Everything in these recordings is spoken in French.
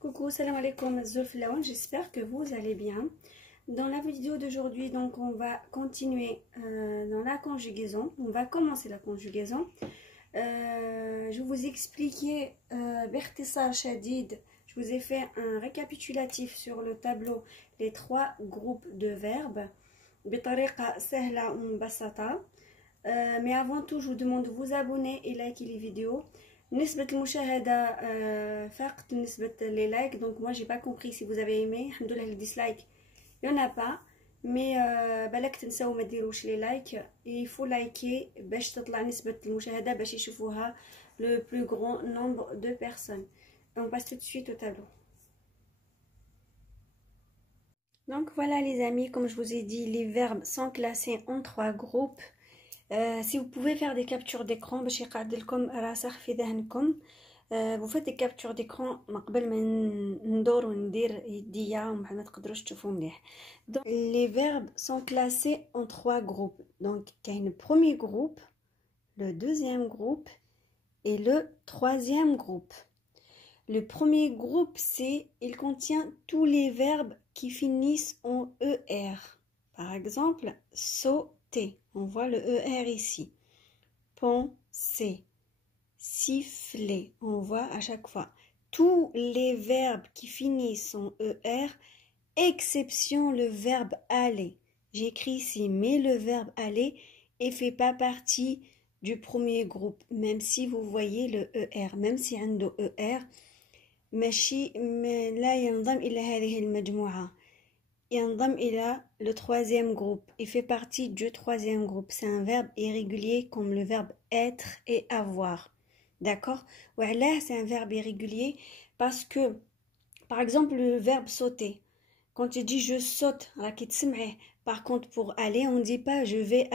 Coucou, salam alaikum, Zulflaoun, j'espère que vous allez bien. Dans la vidéo d'aujourd'hui, donc on va continuer dans la conjugaison. On va commencer la conjugaison. Je vais vous expliquer باختصار شديد. Je vous ai fait un récapitulatif sur le tableau les trois groupes de verbes بطريقة سهلة ومبسطة. Mais avant tout, je vous demande de vous abonner et liker les vidéos. نسبة المشاهدة فقط نسبة les likes. Donc moi j'ai pas compris si vous avez aimé. الحمد لله les dislikes il y en a pas. Mais بالك تنساو ما ديروش les likes. Il faut liker باش تطلع نسبة المشاهدة باش يشوفوها le plus grand nombre de personnes. On passe tout de suite au tableau. Donc voilà les amis, comme je vous ai dit, les verbes sont classés en trois groupes. Si vous pouvez faire des captures d'écran باش يقعد لكم راسخ في ذهنكم. Vous faites des captures d'écran قبل ما ندور وندير يديا وما تقدروش تشوفوا مليح. Donc les verbes sont classés en trois groupes. Donc il y a le premier groupe, le deuxième groupe et le troisième groupe. Le premier groupe, il contient tous les verbes qui finissent en ER. Par exemple, sauter. On voit le ER ici. Penser. Siffler. On voit à chaque fois. Tous les verbes qui finissent en ER, exception le verbe aller. J'écris ici, mais le verbe aller ne fait pas partie du premier groupe. Même si vous voyez le ER. Même si un ER, ماشي لا ينضم إلى هذه المجموعة. ينضم إلى le troisième groupe. Il fait partie du troisième groupe. C'est un verbe irrégulier comme le verbe être et avoir. D'accord? وعلاه c'est un verbe irrégulier parce que, par exemple, le verbe sauter. Quand tu dis je saute, راكي تسمعيه. Par contre, pour aller, on dit pas je vais,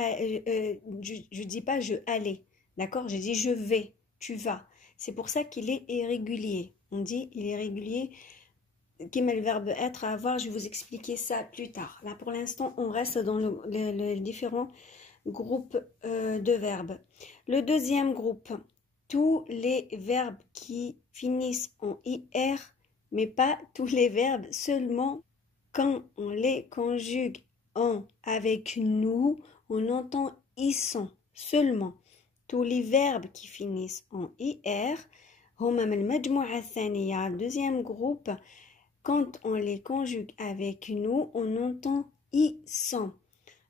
je dis pas je aller. D'accord? Je dis je vais, tu vas. C'est pour ça qu'il est irrégulier. On dit il est régulier. Qui met le verbe être à avoir, je vais vous expliquer ça plus tard. Là, pour l'instant, on reste dans les différents groupes de verbes. Le deuxième groupe, tous les verbes qui finissent en IR, mais pas tous les verbes, seulement quand on les conjugue en avec nous, on entend ils sont seulement. Tous les verbes qui finissent en IR, هما من المجموعة الثانية, deuxième groupe, quand on les conjugue avec nous, on entend ils sont.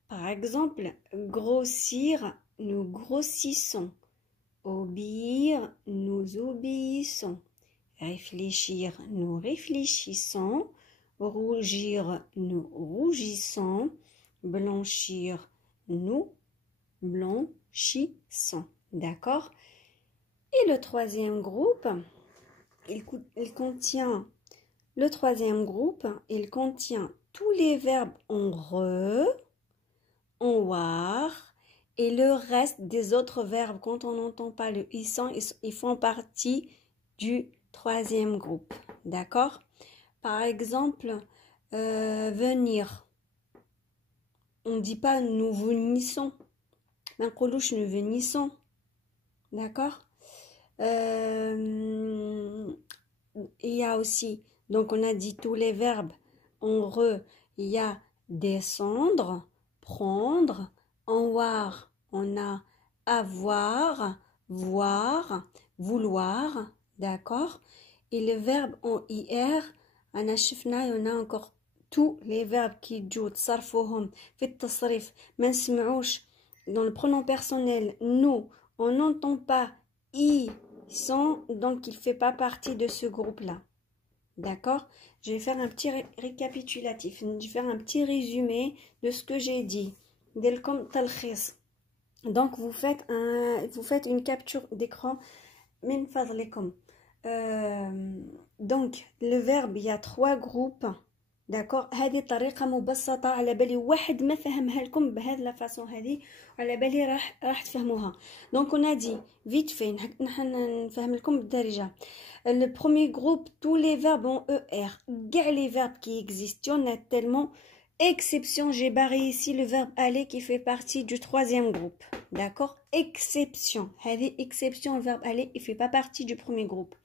Par exemple, grossir, nous grossissons. Obéir, nous obéissons. Réfléchir, nous réfléchissons. Rougir, nous rougissons. Blanchir, nous blanchissons. D'accord? Et le troisième groupe, il contient... Le troisième groupe, il contient tous les verbes en re, en war, et le reste des autres verbes. Quand on n'entend pas le ils sont, ils font partie du troisième groupe. D'accord? Par exemple, venir. On ne dit pas nous venissons. Nous venissons. D'accord? Il y a aussi... Donc, on a dit tous les verbes. En re, il y a descendre, prendre. En war, on a avoir, voir, vouloir. D'accord? Et le verbe en ir, on a encore tous les verbes qui jouent تصرفوهم في التصريف ما نسمعوش. Dans le pronom personnel, nous, on n'entend pas ils sont, donc il ne fait pas partie de ce groupe-là. D'accord? Je vais faire un petit récapitulatif. Je vais faire un petit résumé de ce que j'ai dit. Donc, vous faites une capture d'écran. Donc, le verbe, il y a trois groupes. D'accord? هذه طريقة مبسطة على بالي واحد ما فهمها لكم بهذه لا فاصون هذه وعلى بالي راح تفهموها. Donc on a dit vite fait نفهم لكم بالدارجة. Le premier groupe, tous les verbes en ER. Gars les verbes qui existent, il y en a tellement. Exception, j'ai barré ici le verbe aller qui fait partie du troisième groupe. D'accord? Exception. هذه exception, le verbe aller, il fait pas partie du premier groupe.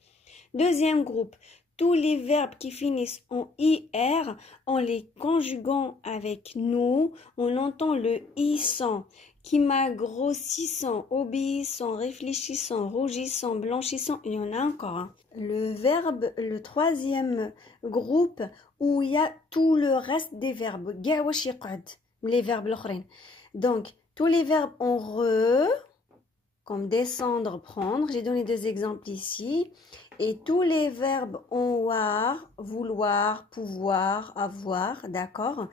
Deuxième groupe, tous les verbes qui finissent en IR, en les conjuguant avec nous, on entend le I-sans, qui m'a grossissant, obéissant, réfléchissant, rougissant, blanchissant, il y en a encore. Hein. Le verbe, le troisième groupe, où il y a tout le reste des verbes, les verbes l'aukhrin. Donc, tous les verbes en re, comme descendre, prendre, j'ai donné des exemples ici, et tous les verbes en war, vouloir, pouvoir, avoir, d'accord?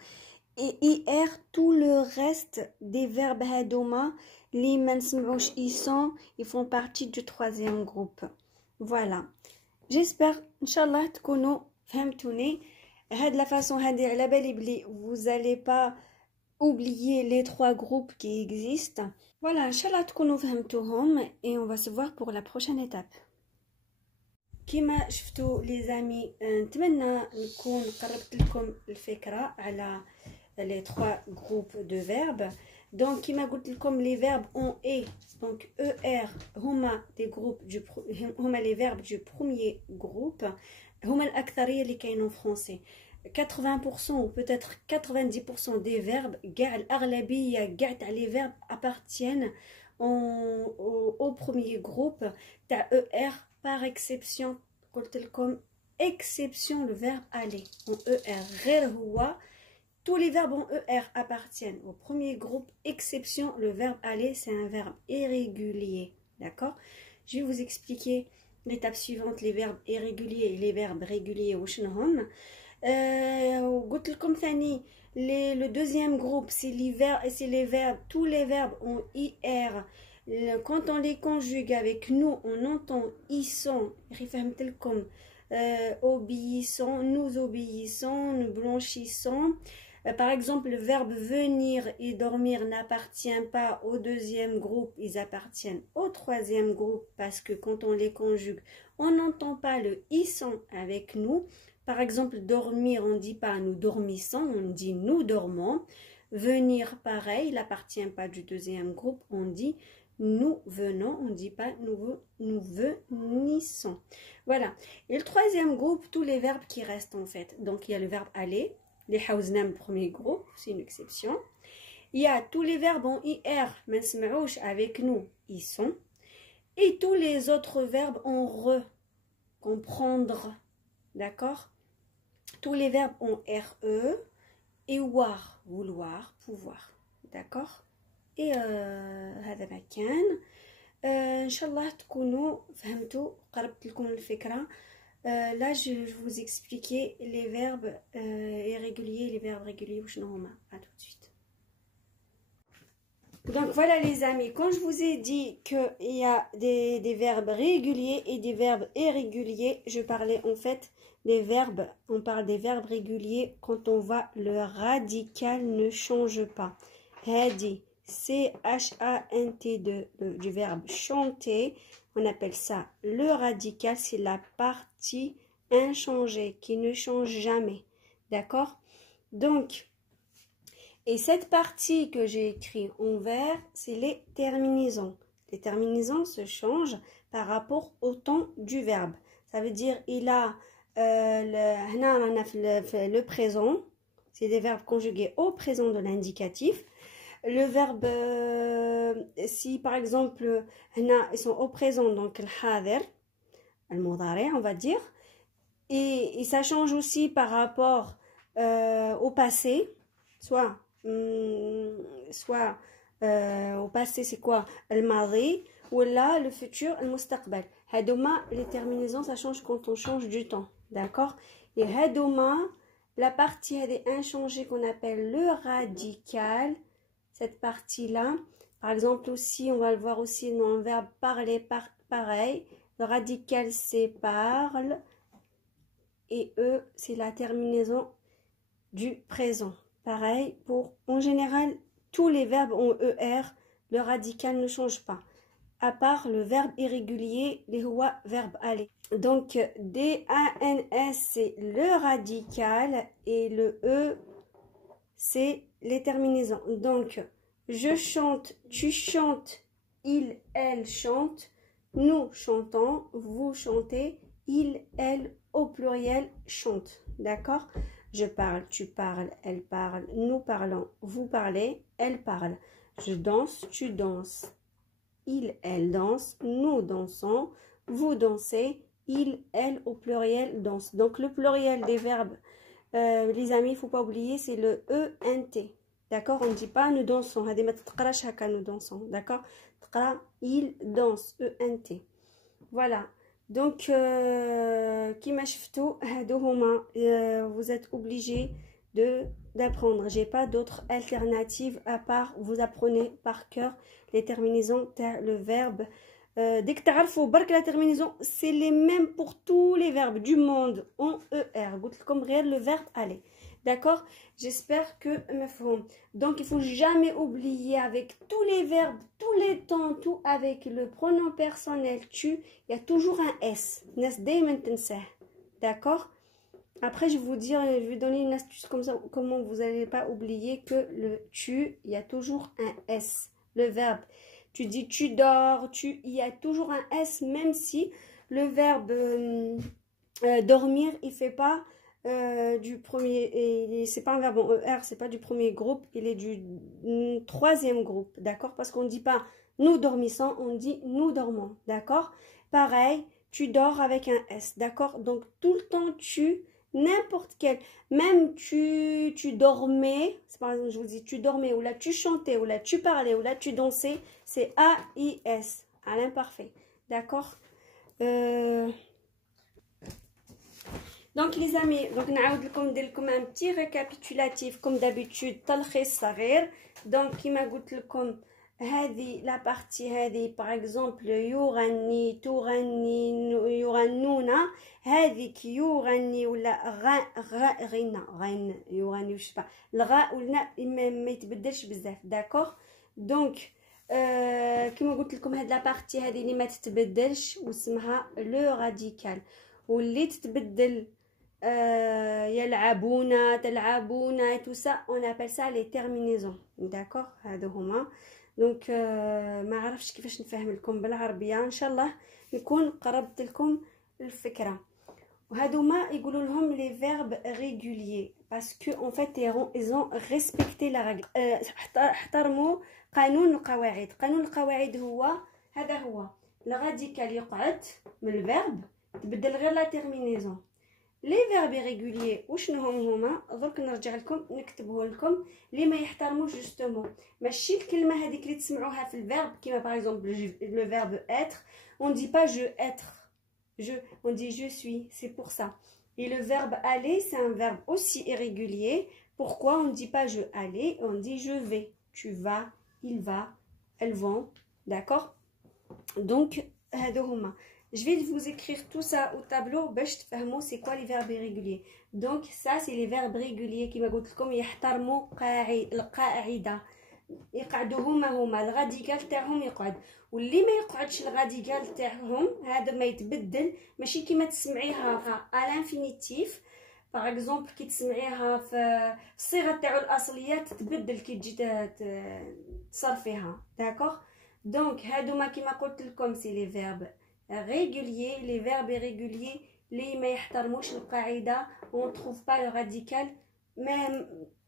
Et IR, tout le reste des verbes hadouma, les mansmouch, ils font partie du troisième groupe. Voilà. J'espère, Inch'Allah, تكونوا فهمتوني. De la façon, vous n'allez pas oublier les trois groupes qui existent. Voilà, Inch'Allah, تكونوا فهمتوهم et on va se voir pour la prochaine étape. كما شفتوا les amis, نتمنى نكون قربت لكم الفكرة على les trois groupes de verbes. Donc, كما قلت لكم les verbes en et, donc ER, هما des groupes هما les verbes du premier groupe. هما الأكثرية اللي كاينين en français. 80% ou peut-être 90% des verbes, الأغلبية كاع تاع les verbes appartiennent au premier groupe تاع ER par exception. قلت لكم exception le verbe aller en ER. غير هو tous les verbes en ER appartiennent au premier groupe, exception le verbe aller, c'est un verbe irrégulier. D'accord? Je vais vous expliquer l'étape suivante, les verbes irréguliers et les verbes réguliers. Le deuxième groupe, c'est les verbes, tous les verbes en IR. Quand on les conjugue avec nous, on entend ils sont, obéissant, nous obéissons, nous blanchissons. Par exemple, le verbe venir et dormir n'appartient pas au deuxième groupe, ils appartiennent au troisième groupe parce que quand on les conjugue, on n'entend pas le ils sont avec nous. Par exemple, dormir, on ne dit pas nous dormissons, on dit nous dormons. Venir, pareil, il n'appartient pas du deuxième groupe, on dit nous venons, on ne dit pas nous venissons. Voilà. Et le troisième groupe, tous les verbes qui restent en fait. Donc, il y a le verbe aller. Les haouznam, premier groupe, c'est une exception. Il y a tous les verbes en IR, mansmouch, avec nous, ils sont. Et tous les autres verbes en re, comprendre, d'accord? Tous les verbes en RE et war, vouloir, pouvoir, d'accord? Et هذا ما كان ان شاء الله تكونوا فهمتوا قربت لكم الفكره. Là, je vais vous expliquer les verbes irréguliers, les verbes réguliers. À tout de suite. Donc voilà les amis, quand je vous ai dit qu'il y a des verbes réguliers et des verbes irréguliers, je parlais en fait des verbes, on parle des verbes réguliers quand on voit le radical ne change pas. Hadi, C-H-A-N-T du verbe chanter. On appelle ça le radical, c'est la partie inchangée qui ne change jamais. D'accord? Donc, et cette partie que j'ai écrite en vert, c'est les terminaisons. Les terminaisons se changent par rapport au temps du verbe. Ça veut dire, il a le présent, c'est des verbes conjugués au présent de l'indicatif. Le verbe, si par exemple, ils sont au présent, donc le hadir, le mudari, on va dire, et ça change aussi par rapport au passé, soit au passé c'est quoi, le madi, ou là le futur, le mustaqbal. Hadouma, les terminaisons, ça change quand on change du temps, d'accord? Et hadouma, la partie elle est inchangée qu'on appelle le radical. Cette partie-là, par exemple aussi, on va le voir aussi dans le verbe parler, pareil. Le radical c'est parle et c'est la terminaison du présent. Pareil pour, en général, tous les verbes en ER, le radical ne change pas. À part le verbe irrégulier, les huwa, verbe aller. Donc, D-A-N-S, c'est le radical et le E, c'est les terminaisons. Donc, je chante, tu chantes, il, elle chante, nous chantons, vous chantez, il, elle, au pluriel chante. D'accord? Je parle, tu parles, elle parle, nous parlons, vous parlez, elle parle. Je danse, tu danses. Il, elle danse, nous dansons, vous dansez, il, elle au pluriel danse. Donc le pluriel des verbes, les amis, il ne faut pas oublier, c'est le ENT. D'accord? On ne dit pas nous dansons. Nous dansons. D'accord? Il danse, ENT. Voilà. Donc, qui m'a vous êtes obligés d'apprendre. J'ai pas d'autre alternative à part vous apprenez par cœur les terminaisons, le verbe. Dès que tu as barque la terminaison, c'est les mêmes pour tous les verbes du monde en ER. Comme réel le verbe aller. D'accord? J'espère que donc il faut jamais oublier avec tous les verbes, tous les temps, tout avec le pronom personnel tu, il y a toujours un S. D'accord? Après je vais vous dire, je vais donner une astuce comme ça, comment vous n'allez pas oublier que le tu, il y a toujours un S. Le verbe, tu dis tu dors, il y a toujours un S, même si le verbe dormir, il fait pas du premier, c'est pas un verbe en ER, c'est pas du premier groupe, il est du troisième groupe, d'accord? Parce qu'on ne dit pas nous dormissons, on dit nous dormons, d'accord? Pareil, tu dors avec un S, d'accord? Donc tout le temps tu, n'importe quel, même tu dormais, par exemple je vous dis tu dormais, ou là tu chantais, ou là tu parlais, ou là tu dansais, c'est AIS, à l'imparfait, d'accord? Donc les amis, donc نعاود لكم un petit récapitulatif comme d'habitude تلخيص صغير. donc كما قلت لكم هذه la partie هذه par exemple يغني تغني يغنون هذيك يغني ولا غن يغني وش با الغاء ولا ما يتبدلش بزاف. d'accord donc كما قلت لكم هاد لا بارتي هذه اللي ما تتبدلش واسمها لو راديكال واللي تتبدل يلعبون تلعبون et tout ça on appelle ça les terminaisons. d'accord هادو هما. دونك ما عرفتش كيفاش نفهم لكم بالعربيه، ان شاء الله نكون قربت لكم الفكره. وهادو ما يقولوا لهم لي فيرب ريغوليي باسكو en fait ils ont respecté la règle. احترموا قانون القواعد. قانون القواعد هو هذا هو الراديكال يقعد من الفيرب تبدل غير لا تيرمينيزون. لي فيرب ريغوليي وشنو هما درك نرجع لكم نكتبه لكم اللي ما يحترموش جوستومون ماشي الكلمه هذيك اللي تسمعوها في الفيرب كيما باغ اكزومبل لو فيرب être on dit pas je être on dit je suis. c'est pour ça. et le verbe aller c'est un verbe aussi irrégulier. pourquoi on ne dit pas je aller, on dit je vais, tu vas, il va, elles vont. d'accord donc هادو هما. Je vais vous écrire tout ça au tableau باش تفهموا c'est quoi les verbes irréguliers. donc ça c'est les verbes réguliers كما قلت لكم يحترموا القاعده يقعدوا هما الراديكال تاعهم يقعد واللي ما يقعدش الراديكال تاعهم هذا ما يتبدل ماشي كيما تسمعيها على انفينيتيف باغ اكزومبل كي تسمعيها في الصيغه تاعو الاصليه تتبدل كي تجي تصرفيها. d'accord donc هادوما كيما قلت لكم سي لي فيرب réguliers. les verbes irréguliers اللي ما يحترموش القاعده on trouve pas le radical même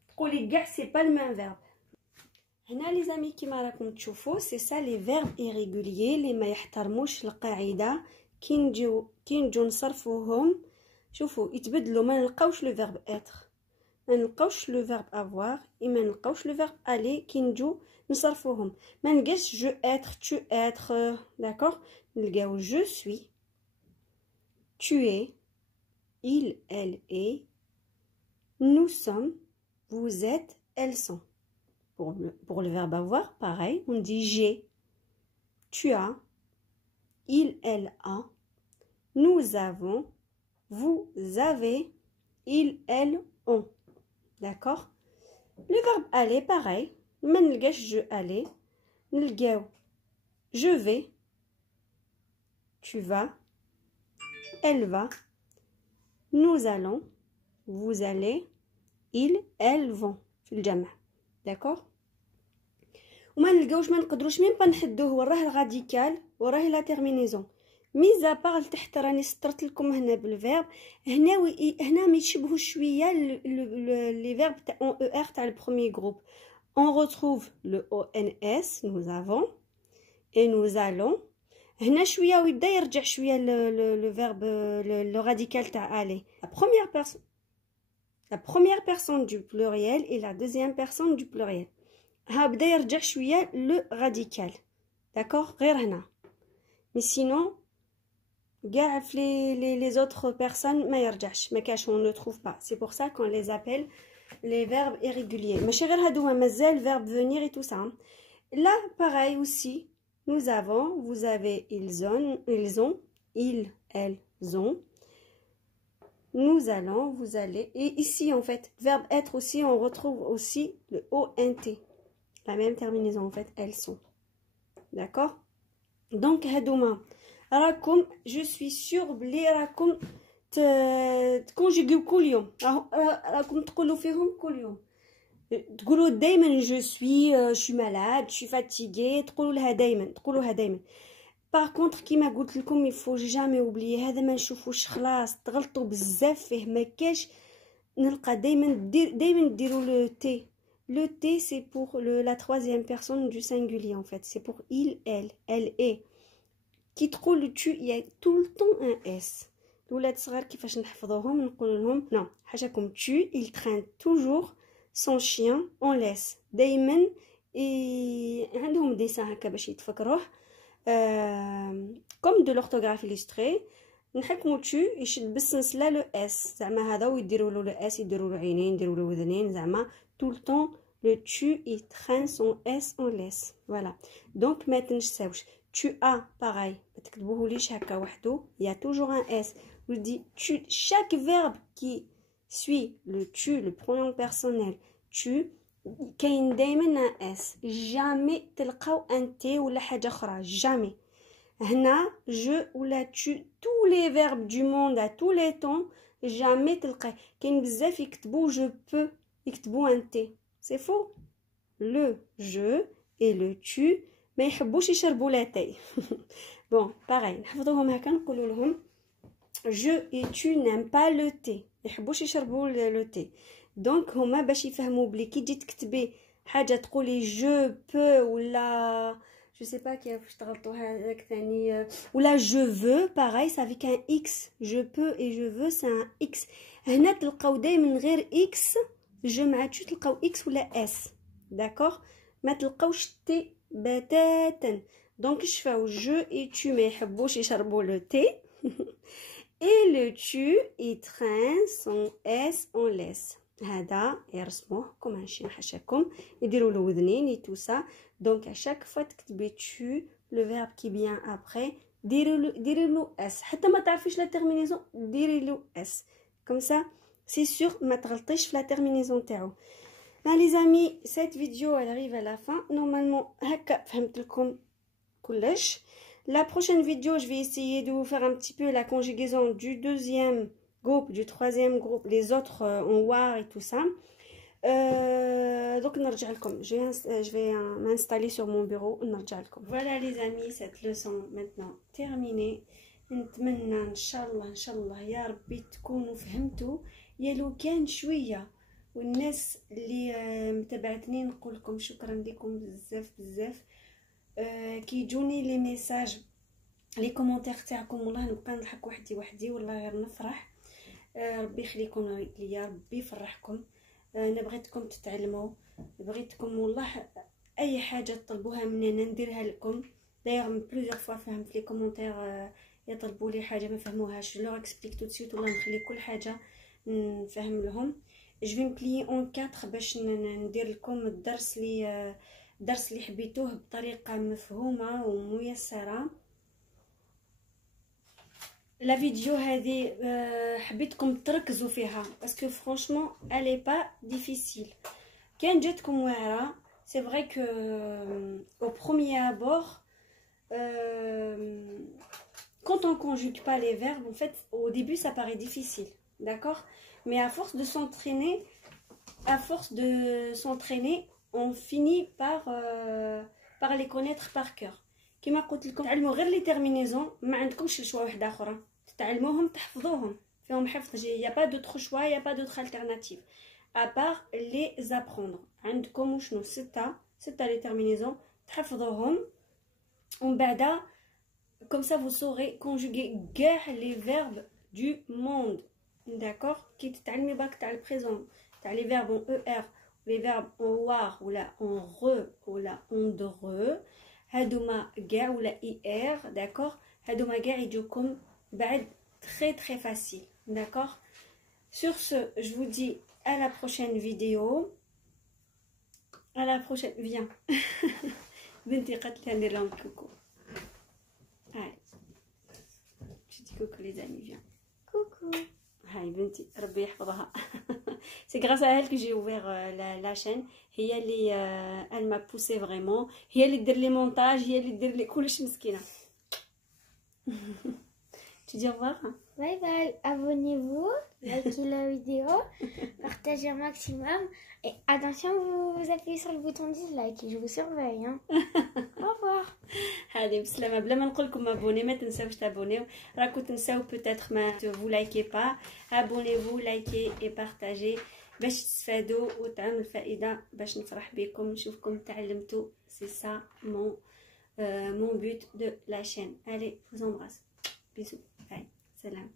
تقولي كاع c'est pas le même verbe. هنا les amis كيما راكم تشوفوا c'est ça les verbes irréguliers اللي ما يحترموش القاعده كي نجيو نصرفوهم شوفوا يتبدلوا ما نلقاوش لو فيرب être ما نلقاوش لو فيرب avoir et ما نلقاوش لو فيرب aller كي نجيو نصرفوهم ما نلقاش je être tu être. d'accord نلقاو je suis, tu es, il, elle est, nous sommes, vous êtes, elles sont. Pour le verbe avoir, pareil, on dit j'ai, tu as, il, elle a, nous avons, vous avez, ils, elles ont. d'accord le verbe aller, pareil, ما نلقاش je aller, نلقاو je vais, tu vas, elle va, nous allons, vous allez, ils, elles vont في الجمع. d'accord وما نلقاوش ما نقدروش ميم با نحدوه وراه الراديكال وراه لا تيرمينيزون mis à part لتحت راني سطرت لكم هنا بالفيرب هنا ما يشبهوا شويه les verbes en ER تاع le premier groupe. On retrouve le ONS, nous avons et nous allons. هنا شويه ويبدا يرجع شويه le verbe le radical تاع aller. La première personne du pluriel et la deuxième personne du pluriel. ها بدا يرجع شويه le radical. D'accord, غير هنا. Mais sinon كاع les autres personnes ما يرجعش ما كاش, on ne trouve pas. C'est pour ça qu'on les appelle les verbes irréguliers. ماشي غير هادو مازال verbe venir et tout ça. Là pareil aussi, nous avons, vous avez, ils ont, ils, elles ont. Nous allons, vous allez. Et ici en fait, verbe être aussi, on retrouve aussi le ONT. La même terminaison en fait, elles sont. D'accord? Donc هادوما راكم je suis sûre بلي راكم تكونجيغيو كل يوم, راكم تقولوا فيهم كل يوم, تقولوا دائما je suis malade, je suis fatiguée, تقولوا لها دائما. Par contre كيما قلت لكم il faut jamais oublier هذا ما نشوفوش خلاص تغلطوا بزاف فيه, ما كاش نلقى دائما ديروا le T. Le T c'est pour la troisième personne du singulier en fait, c'est pour il, elle est. كي تقول tu il y a tout le temps un S. الولاد صغار كيفاش نحفظوهم نقول لهم non حاجاكم tu il traîne toujours son chien en laisse دائما عندهم ديسان هكا باش يتفكروه comme de l'orthographe illustrée. نحكمو tu يشد بالسلسله لو اس زعما هذا ويديروا له لو اس, يديروا له عينين, يديروا له وذنين, زعما tout le temps le tu il traîne son S en laisse. Voilà, donc ما تنساوش tu as pareil ما تكتبوهوليش هكا وحده, il y a toujours un S. Je dis tu, chaque verbe qui suit le tu, le pronom personnel tu, كاين دائما un S. jamais تلقاو un T ولا حاجه اخرى, jamais. هنا je ولا tu, tous les verbes du monde à tous les temps jamais تلقاه. كاين بزاف يكتبوا je peux يكتبوا un T, c'est faux. le je et le tu ما يحبوش يشربوا لاتاي. bon pareil نحفظوهم هكا نقولوا لهم je et tu n'aiment pas le thé, يحبوش يشربوا le thé. donc هما باش يفهموا بلي كي تجي تكتبي حاجه تقولي je peux ولا je sais pas كيفاش تغلطوا هذاك ثاني ولا je veux pareil c'est avec un x. je peux et je veux c'est un x. هنا تلقاو دائما غير x je مع tu تلقاو x ولا s. d'accord, ما تلقاوش تي بتاتا. donc شفاو je et tu ما يحبوش يشربوا le thé et le tu il traîne son s en laisse. هذا يرسموه كما نشي حاشاكم, يديروا له وذنين et tout ça. donc à chaque fois تكتبي tu, le verbe qui vient après ديري له s, حتى ما تعرفيش la terminaison ديري له s, comme ça c'est sûr ما تغلطيش في la terminaison تاعو. les amis, cette vidéo elle arrive à la fin. normalement هكا فهمت لكم كلش. la prochaine vidéo je vais essayer de vous faire un petit peu la conjugaison du deuxième groupe, du troisième groupe, les autres en war et tout ça. donc نرجع لكم, je vais m'installer sur mon bureau ونرجع لكم. voilà les amis, cette leçon maintenant terminée. نتمنى ان شاء الله يا ربي تكونوا فهمتوا يا لو كان شويه. والناس اللي متابعتني نقول لكم شكرا لكم بزاف. كيجوني لي ميساج لي كومونتير تاعكم والله نبقى نضحك وحدي والله غير نفرح. ربي يخليكم ليا, ربي يفرحكم. انا بغيتكم تتعلموا, بغيتكم والله اي حاجه تطلبوها مني نديرها لكم. داير من بليزيور فوا فهمت لي كومونتير يطلبوا لي حاجه ما فهموهاش, لو اكسبليك تو سيت والله نخلي كل حاجه نفهم لهم. je vais me plier en 4 باش ندير لكم الدرس اللي حبيتوه بطريقه مفهومه وميسره. لا فيديو هذه حبيتكم تركزوا فيها باسكو فرانشمون elle est pas difficile. كان جاتكم واعره c'est vrai que au premier abord quand on conjugue pas les verbes en fait au début ça paraît difficile, d'accord, mais à force de s'entraîner on finit par les connaître par cœur. كما قلت لكم تعلموا غير لي تيرمينيزون، ما عندكمش الشوا واحده اخرى تتعلموهم تحفظوهم فيهم حفظ. يا با دوطخ شوا، يا با دوطخ التيرناتيف ابار لي زابروندر. عندكم وشنو سته لي تيرمينيزون تحفظوهم، ومن بعد comme ça vous saurez conjuguer كاع les verbes du monde. d'accord. كي تتعلمي باك تاع البريزون تاع les verbes en er، les verbes en war ولا en re ولا en dre، هادوما كاع ولا er. d'accord. هادوما كاع يجوكم بعد très très facile. d'accord. sur ce je vous dis à la prochaine vidéo. à la prochaine. viens. بنتي قالت لي ندير لهم كوكو. Allez, je dis coucou les amis, viens. Coucou. Hi Binti, Rabbi yahfadha. C'est grâce à elle que j'ai ouvert la chaîne. Elle m'a poussé vraiment. هي اللي تدير لي مونتاج، هي اللي تدير لي كلشي مسكينه. Tu dis au revoir. Bye bye, abonnez-vous, likez la vidéo, partagez un maximum et attention, vous appuyez sur le bouton dislike et je vous surveille. Hein. Au revoir. هذه بسلامه. بلا ما نقول لكم ابوني ما تنساوش تابونيو، راكم تنساو بوتيتر ما vous likez pas. abonnez-vous, likez et partagez باش تستفادوا وتعمل الفائده، باش نفرح بكم نشوفكم تعلمتوا. c'est ça mon but de la chaîne. allez, je vous embrasse. bisous. bye. salam.